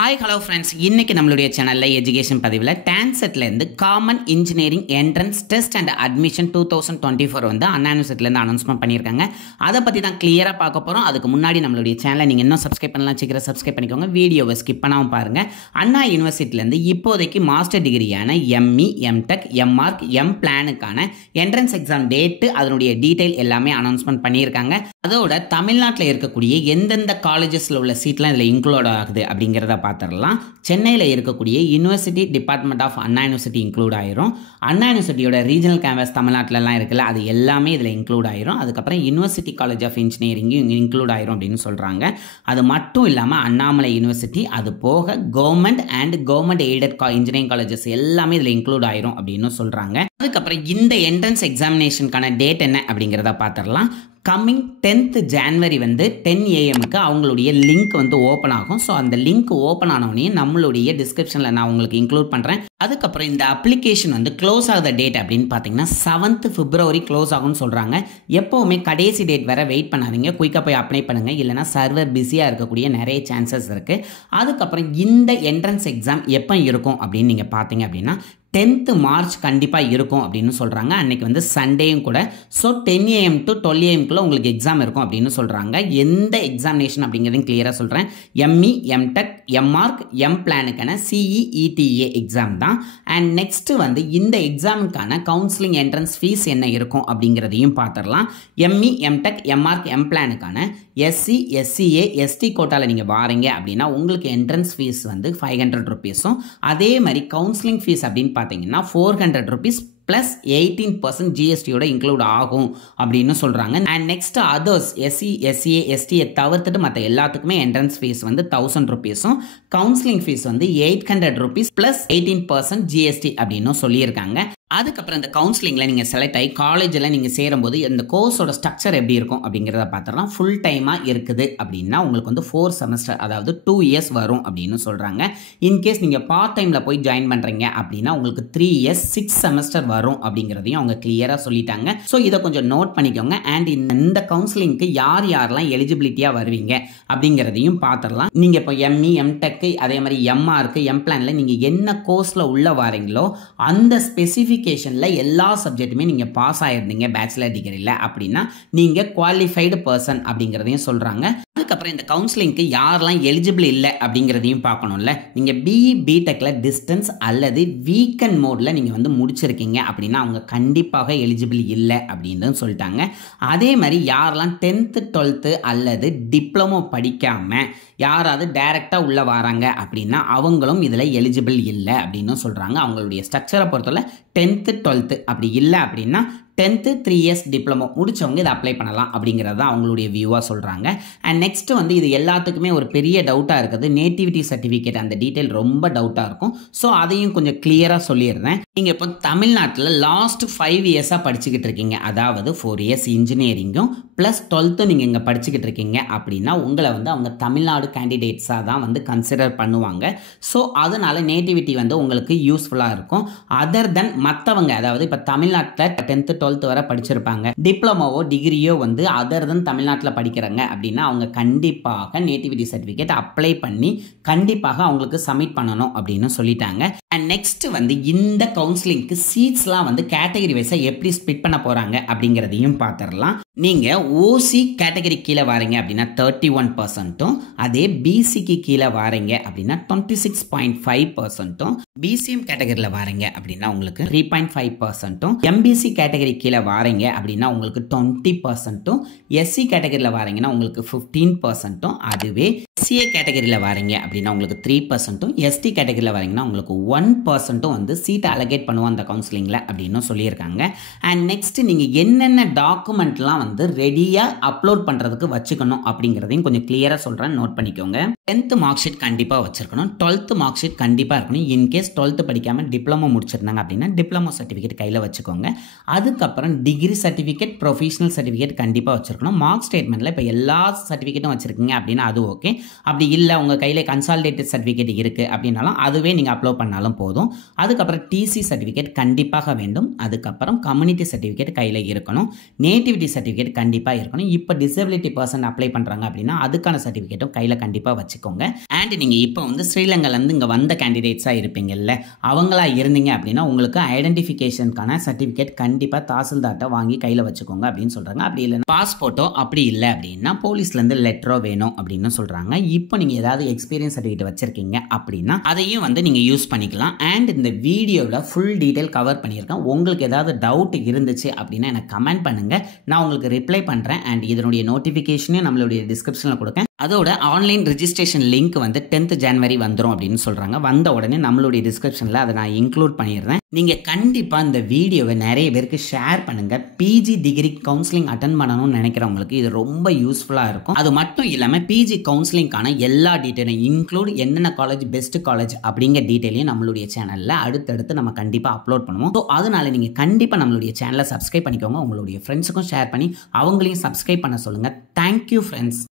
Hi hello friends, இன்றைக்கி நம்மளுடைய சேனலில் எஜுகேஷன் பதிவில் டான்செட்லேருந்து common engineering entrance test and admission 2024 வந்து அண்ணா யூனிவர்சிட்டிலேருந்து அனௌன்ஸ்மெண்ட் பண்ணியிருக்காங்க. அதை பற்றி தான் கிளியராக பார்க்க போகிறோம். அதுக்கு முன்னாடி நம்மளுடைய சேனலை நீங்கள் இன்னும் சப்ஸ்கிரைப் பண்ணலாம், சீக்கிரம் சப்ஸ்கிரைப் பண்ணிக்கோங்க. வீடியோவை ஸ்கிப் பண்ணாமல் பாருங்கள். அண்ணா யூனிவர்சிட்டிலேருந்து இப்போதைக்கு மாஸ்டர் டிகிரியான எம்இ, எம்டெக், எம்ஆர்க், எம்பிளானுக்கான என்ட்ரன்ஸ் எக்ஸாம் டேட்டு, அதனுடைய டீட்டெயில் எல்லாமே அனௌன்ஸ்மெண்ட் பண்ணியிருக்காங்க. அதோட தமிழ்நாட்டில் இருக்கக்கூடிய எந்தெந்த காலேஜஸில் உள்ள சீட்லாம் இதில் இன்க்ளூட் ஆகுது அப்படிங்கிறத பார்த்துடலாம். சென்னையில் இருக்கக்கூடிய university department of Anna university include ஆயிரும். அண்ணா யூனிவர்சிட்டியோட ரீஜனல் கேம்பஸ் தமிழ்நாட்டிலலாம் இருக்குல்ல, அது எல்லாமே இதில் இன்க்ளூட் ஆயிரும். அதுக்கப்புறம் யூனிவர்சிட்டி காலேஜ் ஆஃப் இன்ஜினியரிங்கும் இன்க்ளூட் ஆயிரும் அப்படின்னு சொல்கிறாங்க. அது மட்டும் இல்லாமல் அண்ணாமலை யூனிவர்சிட்டி, அது போக government and government aided engineering colleges எல்லாமே இதில் இன்க்ளூட் ஆயிரும் அப்படின்னு சொல்கிறாங்க. அதுக்கப்புறம் இந்த என்ட்ரன்ஸ் எக்ஸாமினேஷனுக்கான டேட் என்ன அப்படிங்கிறத பார்த்துடலாம். கம்மிங் 10th January வந்து 10 AM அவங்களுடைய லிங்க் வந்து ஓப்பன் ஆகும். ஸோ அந்த லிங்க் ஓப்பன் ஆனவுடனே நம்மளுடைய டிஸ்கிரிப்ஷனில் நான் உங்களுக்கு இன்க்ளூட் பண்ணுறேன். அதுக்கப்புறம் இந்த அப்ளிகேஷன் வந்து க்ளோஸ் ஆகுத டேட் அப்படின்னு பார்த்தீங்கன்னா 7th February க்ளோஸ் ஆகும்னு சொல்கிறாங்க. எப்போவுமே கடைசி டேட் வர வெயிட் பண்ணாதீங்க, குயிக்காக போய் அப்ளை பண்ணுங்கள், இல்லைனா சர்வர் பிஸியாக இருக்கக்கூடிய நிறைய சான்சஸ் இருக்குது. அதுக்கப்புறம் இந்த என்ட்ரன்ஸ் எக்ஸாம் எப்போ இருக்கும் அப்படின்னு நீங்கள் பார்த்தீங்க அப்படின்னா 10th March கண்டிப்பாக இருக்கும் அப்படின்னு சொல்கிறாங்க. அன்றைக்கி வந்து சண்டேயும் கூட. ஸோ 10 AM to 12 AM உங்களுக்கு எக்ஸாம் இருக்கும் அப்படின்னு சொல்கிறாங்க. எந்த எக்ஸாமினேஷன் அப்படிங்கிறதையும் கிளியராக சொல்கிறேன். எம்இ, எம்டெக், எம்ஆர்க், எம்பிளானுக்கான CEETA எக்ஸாம் தான். அண்ட் நெக்ஸ்ட்டு வந்து இந்த எக்ஸாமுக்கான கவுன்சிலிங் என்ட்ரன்ஸ் ஃபீஸ் என்ன இருக்கும் அப்படிங்கிறதையும் பார்த்துடலாம். எம்இ, எம்டெக், எம்ஆர்க், எம்பிளானுக்கான SC, SCA, ST கோட்டாவில் நீங்கள் வாரீங்க அப்படின்னா உங்களுக்கு என்ட்ரன்ஸ் ஃபீஸ் வந்து 500 rupees-உம், அதே மாதிரி கவுன்சிலிங் ஃபீஸ் அப்படின்னு பார்த்தீங்கன்னா 400 rupees ப்ளஸ் 18% GST-யோட இன்க்ளூட் ஆகும் அப்படின்னு சொல்கிறாங்க. And next others SC, SCA, STயை தவிர்த்துட்டு மற்ற எல்லாத்துக்குமே என்ட்ரன்ஸ் ஃபீஸ் வந்து 1000 rupees-உம், கவுன்சிலிங் ஃபீஸ் வந்து 800 rupees ப்ளஸ் 18% GST அப்படின்னு சொல்லியிருக்காங்க. அதுக்கப்புறம் இந்த கவுன்சிலிங்கில் நீங்கள் செலக்ட் ஆகி காலேஜில் நீங்கள் சேரும்போது இந்த கோர்ஸோட ஸ்ட்ரக்சர் எப்படி இருக்கும் அப்படிங்கிறத பார்த்துடலாம். ஃபுல் டைமாக இருக்குது அப்படின்னா உங்களுக்கு வந்து 4 செமஸ்டர், அதாவது 2 years வரும் அப்படின்னு சொல்கிறாங்க. இன்கேஸ் நீங்கள் பார்ட் டைமில் போய் ஜாயின் பண்ணுறீங்க அப்படின்னா உங்களுக்கு 3 years 6 செமஸ்டர் வரும் அப்படிங்கிறதையும் அவங்க கிளியராக சொல்லிட்டாங்க. ஸோ இதை கொஞ்சம் நோட் பண்ணிக்கோங்க. அண்ட் இந்த கவுன்சிலிங்க்கு யார் யாரெல்லாம் எலிஜிபிலிட்டியாக வருவீங்க அப்படிங்கிறதையும் பார்த்துடலாம். நீங்கள் இப்போ எம்இ, எம்டெக், அதே மாதிரி எம்ஆர்க்கு, எம்பிளானில் நீங்கள் என்ன கோர்ஸில் உள்ள வாரீங்களோ அந்த ஸ்பெசிஃபிகேஷனில் எல்லா சப்ஜெக்ட்டுமே நீங்கள் பாஸ் ஆகிருந்தீங்க பேச்சுலர் டிகிரியில் அப்படின்னா நீங்கள் குவாலிஃபைடு பர்சன் அப்படிங்கிறதையும் சொல்கிறாங்க. அதுக்கப்புறம் இந்த கவுன்சிலிங்க்கு யாரெல்லாம் எலிஜிபிள் இல்லை அப்படிங்கிறதையும் பார்க்கணும்ல. நீங்கள் பிஇ, பிடெக்கில் டிஸ்டன்ஸ் அல்லது வீக்கெண்ட் மோடில் நீங்கள் வந்து முடிச்சிருக்கீங்க அப்படின்னா அவங்க கண்டிப்பாக எலிஜிபிள் இல்லை அப்படின்னு சொல்லிட்டாங்க. அதே மாதிரி யாரெல்லாம் 10th 12th அல்லது டிப்ளமோ படிக்காமல் யாராவது டைரெக்டாக உள்ளே வராங்க அப்படின்னா அவங்களும் இதில் எலிஜிபிள் இல்லை அப்படின்னு சொல்கிறாங்க. அவங்களுடைய ஸ்ட்ரக்சரை பொறுத்தவரை 10th 12th அப்படி இல்லை அப்படின்னா 10th 3 years டிப்ளமோ முடித்தவங்க இதை அப்ளை பண்ணலாம் அப்படிங்கிறது தான் அவங்களுடைய வியூவாக சொல்கிறாங்க. அண்ட் நெக்ஸ்ட் வந்து இது எல்லாத்துக்குமே ஒரு பெரிய டவுட்டாக இருக்குது, நேட்டிவிட்டி சர்டிஃபிகேட். அந்த டீட்டெயில் ரொம்ப டவுட்டாக இருக்கும். ஸோ அதையும் கொஞ்சம் கிளியராக சொல்லிடுறேன். நீங்கள் இப்போ தமிழ்நாட்டில் லாஸ்ட் 5 years-ஆக படிச்சுக்கிட்டு இருக்கீங்க, அதாவது 4 years இன்ஜினியரிங்கும் ப்ளஸ் 12th நீங்கள் இங்கே படிச்சுக்கிட்டு இருக்கீங்க அப்படின்னா உங்களை வந்து அவங்க தமிழ்நாடு கேண்டிடேட்ஸாக தான் வந்து கன்சிடர் பண்ணுவாங்க. ஸோ அதனால் நேட்டிவிட்டி வந்து உங்களுக்கு யூஸ்ஃபுல்லாக இருக்கும். அதர் தென் மற்றவங்க, அதாவது இப்போ தமிழ்நாட்டில் 10th 12th வரை படிச்சிருப்பாங்க, டிப்ளமோவோ டிகிரியோ வந்து அதர் தென் தமிழ்நாட்டில் படிக்கிறாங்க அப்படின்னா அவங்க கண்டிப்பாக நேட்டிவிட்டி சர்டிஃபிகேட் அப்ளை பண்ணி கண்டிப்பாக அவங்களுக்கு சப்மிட் பண்ணணும் அப்படின்னு சொல்லிட்டாங்க. அண்ட் நெக்ஸ்ட் வந்து இந்த கவுன்சிலிங்க்கு சீட்ஸ்லாம் வந்து கேட்டகரி வைஸாக எப்படி ஸ்பிட் பண்ண போகிறாங்க அப்படிங்கிறதையும் பார்த்துடலாம். நீங்கள் ஓசி கேட்டகரி கீழே வாரீங்க அப்படின்னா 31%, அதே பிசிக்கு கீழே வாரீங்க அப்படின்னா 26.5%, பிசிஎம் கேட்டகரியில் வாரீங்க அப்படின்னா உங்களுக்கு 3.5%, எம்பிசி கேட்டகரி கீழே வாரீங்க அப்படின்னா உங்களுக்கு 20%, எஸ்சி கேட்டகரியில் வாரீங்கன்னா உங்களுக்கு 15%, அதுவே எஸ்சிஏ கேட்டகரியில் வாரீங்க அப்படின்னா உங்களுக்கு 3%, எஸ்டி கேட்டகரியில் வாரீங்கன்னா உங்களுக்கு 1% வந்து சீட்டை அலோகேட் பண்ணுவோம் அந்த கவுன்சிலிங்கில் அப்படின்னு சொல்லியிருக்காங்க. அண்ட் நெக்ஸ்ட் நீங்கள் என்னென்ன டாக்குமெண்ட்லாம் வந்து ரெடியாக அப்லோட் பண்ணுறதுக்கு வச்சுக்கணும் அப்படிங்கிறதையும் கொஞ்சம் கிளியராக சொல்கிறேன், நோட் பண்ணிக்கோங்க. 10th மார்க் ஷீட் கண்டிப்பாக வச்சுருக்கணும், 12th மார்க் ஷீட் கண்டிப்பாக இருக்கணும். இன்கேஸ் 12th படிக்காமல் டிப்ளமோ முடிச்சிருந்தாங்க அப்படின்னா டிப்ளமோ சர்டிஃபிகேட் கையில் வச்சுக்கோங்க. அதுக்கப்புறம் அதுக்கப்புறம் டிகிரி சர்டிஃபிகேட், ப்ரொஃபஷனல் சர்டிஃபிகேட் கண்டிப்பாக வச்சுருக்கணும். மார்க் ஸ்டேட்மெண்ட்டில் இப்போ எல்லா சர்டிஃபிகேட்டும் வச்சுருக்கீங்க அப்படின்னா அது ஓகே. அப்படி இல்லை உங்கள் கையில் கன்சாலிடேட்டட் சர்டிஃபிகேட் இருக்குது அப்படின்னாலும் அதுவே நீங்கள் அப்லோட் பண்ணாலும் போதும். அதுக்கப்புறம் டிசி சர்டிஃபிகேட் கண்டிப்பாக வேண்டும். அதுக்கப்புறம் கம்யூனிட்டி சர்டிஃபிகேட் கையில் இருக்கணும். நேட்டிவிட்டி சர்டிஃபிகேட் கண்டிப்பாக இருக்கணும். இப்போ டிசபிலிட்டி பர்சன் அப்ளை பண்ணுறாங்க அப்படின்னா அதுக்கான சர்டிஃபிகேட்டும் கையில் கண்டிப்பாக வச்சுக்கோங்க. அண்ட் நீங்கள் இப்போ வந்து ஸ்ரீலங்காலேருந்து இங்கே வந்த கேண்டிடேட்ஸாக இருப்பீங்கல்ல, அவங்களா இருந்தீங்க அப்படின்னா உங்களுக்கு ஐடென்டிஃபிகேஷனுக்கான சர்டிஃபிகேட் கண்டிப்பாக தாசில்தார்ட்ட வாங்கி கையில் வச்சுக்கோங்க அப்படின்னு சொல்கிறாங்க. அப்படி இல்லைன்னா பாஸ்போர்ட்டோ அப்படி இல்லை அப்படின்னா போலீஸ்லேருந்து லெட்டரோ வேணும் அப்படின்னு சொல்கிறாங்க. இப்போ நீங்கள் ஏதாவது எக்ஸ்பீரியன்ஸ் சர்டிஃபிகேட் வச்சுருக்கீங்க அப்படின்னா அதையும் வந்து நீங்கள் யூஸ் பண்ணிக்கலாம். அண்ட் இந்த வீடியோவில் ஃபுல் டீட்டெயில் கவர் பண்ணியிருக்கேன். உங்களுக்கு ஏதாவது டவுட் இருந்துச்சு அப்படின்னா எனக்கு கமெண்ட் பண்ணுங்கள், நான் உங்களுக்கு ரிப்ளை பண்ணுறேன். அண்ட் இதனுடைய நோட்டிஃபிகேஷனையும் நம்மளுடைய டிஸ்கிரிப்ஷனில் கொடுக்கேன். அதோட ஆன்லைன் ரெஜிஸ்ட்ரேஷன் லிங்க் வந்து 10th January வந்துடும் அப்படின்னு சொல்கிறாங்க. வந்த உடனே நம்மளுடைய டிஸ்கிரிப்ஷனில் அதை நான் இன்க்ளூட் பண்ணிடுறேன். நீங்கள் கண்டிப்பாக இந்த வீடியோவை நிறைய பேருக்கு ஷேர் பண்ணுங்கள். பிஜி டிகிரி கவுன்சிலிங் அட்டன் பண்ணணும்னு நினைக்கிறவங்களுக்கு இது ரொம்ப யூஸ்ஃபுல்லாக இருக்கும். அது மட்டும் இல்லாமல் பிஜி கவுன்சிலிங்கான எல்லா டீட்டெயிலும் இன்க்ளூட் என்னென்ன காலேஜ் பெஸ்ட் காலேஜ் அப்படிங்கிற டீட்டெயிலையும் நம்மளுடைய சேனலில் அடுத்தடுத்து நம்ம கண்டிப்பாக அப்லோட் பண்ணுவோம். ஸோ அதனால நீங்கள் கண்டிப்பாக நம்மளுடைய சேனலை சப்ஸ்கிரைப் பண்ணிக்கோங்க. உங்களுடைய ஃப்ரெண்ட்ஸுக்கும் ஷேர் பண்ணி அவங்களையும் சப்ஸ்கிரைப் பண்ண சொல்லுங்கள். Thank you friends.